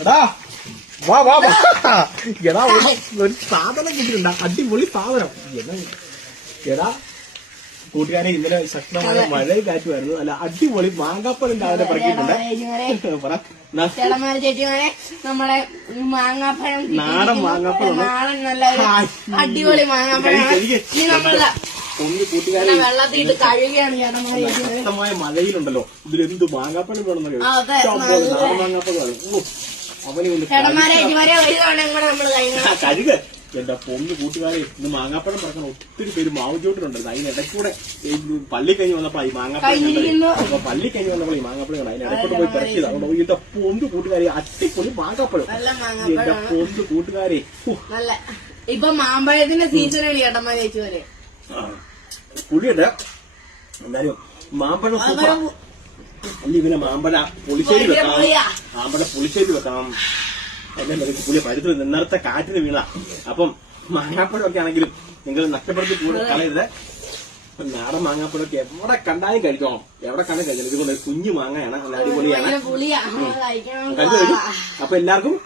എടാ വാ വാ വാ എടാ ഒരു സാധനം കിട്ടിയിട്ടുണ്ട്, അടിപൊളി സാധനം. എടാ കൂട്ടുകാരെ, ഇന്നലെ ശക്തമായ മഴയും കാറ്റുമായിരുന്നു. അല്ല അടിപൊളി മാങ്ങാപ്പഴം രാവിലെ പറക്കിയിട്ടുണ്ട്. നമ്മുടെ മാങ്ങാപ്പഴം, നാടൻ മാങ്ങാപ്പഴം, അടിപൊളി മാങ്ങാപ്പഴം. ഒന്ന് കൂട്ടുകാരെ, വെള്ളത്തിട്ട് കഴുകിയാണ് ശക്തമായ മഴയിലുണ്ടല്ലോ ഇതിലെന്ത് മാങ്ങാപ്പഴം വേണമെന്നറിയോ? നാടൻ മാങ്ങാപ്പഴമാണ്. അവനെ കൊണ്ട് കഴുക. എന്റെ പൊന്ന് കൂട്ടുകാരെ, ഇന്ന് മാങ്ങാപ്പഴം പറക്കാൻ ഒത്തിരി പേര് മാവുചോട്ടിലുണ്ടായിരുന്നു. അതിനിടയ്ക്കൂടെ പള്ളി കഴിഞ്ഞ് വന്നപ്പോ ഈ മാങ്ങാപ്പഴം അപ്പൊ പള്ളി കഴിഞ്ഞ് വന്നപ്പോൾ ഈ മാങ്ങാപ്പഴം കണ്ട അതിനിടയ്ക്കൂടെ പോയി പിറക്കിയത്. അതുകൊണ്ട് എന്റെ പൊന്ന് കൂട്ടുകാരെ, അടിപൊളി മാങ്ങാപ്പഴം. എന്റെ പൊന്ന് കൂട്ടുകാരെ, ഇപ്പൊ മാമ്പഴത്തിന്റെ സീസണാണ് ചേട്ടന്മാർ ചേച്ചി വരെ. പുളിയുണ്ട് എന്തായാലും മാമ്പഴം അല്ല, ഇവനെ മാമ്പഴ പുളിശ്ശേരി വെക്കണം, മാമ്പഴ പുളിശ്ശേരി വെക്കണം. എല്ലാം പുളിയ പരുത്ത് നേരത്തെ കാറ്റിന് വീണ. അപ്പം മാങ്ങാപ്പഴമൊക്കെ ആണെങ്കിലും നിങ്ങൾ നഷ്ടപ്പെടുത്തി കൂടുതൽ കളയരുത്. നാടൻ മാങ്ങാപ്പഴമൊക്കെ എവിടെ കണ്ടാലും കഴിച്ചോണം, എവിടെ കണ്ടാലും കഴിച്ചോണം. ഇതുകൊണ്ട് ഒരു കുഞ്ഞു മാങ്ങയാണ്, നല്ല അടിപൊളിയാണ്. കഴിച്ചു. അപ്പൊ എല്ലാവർക്കും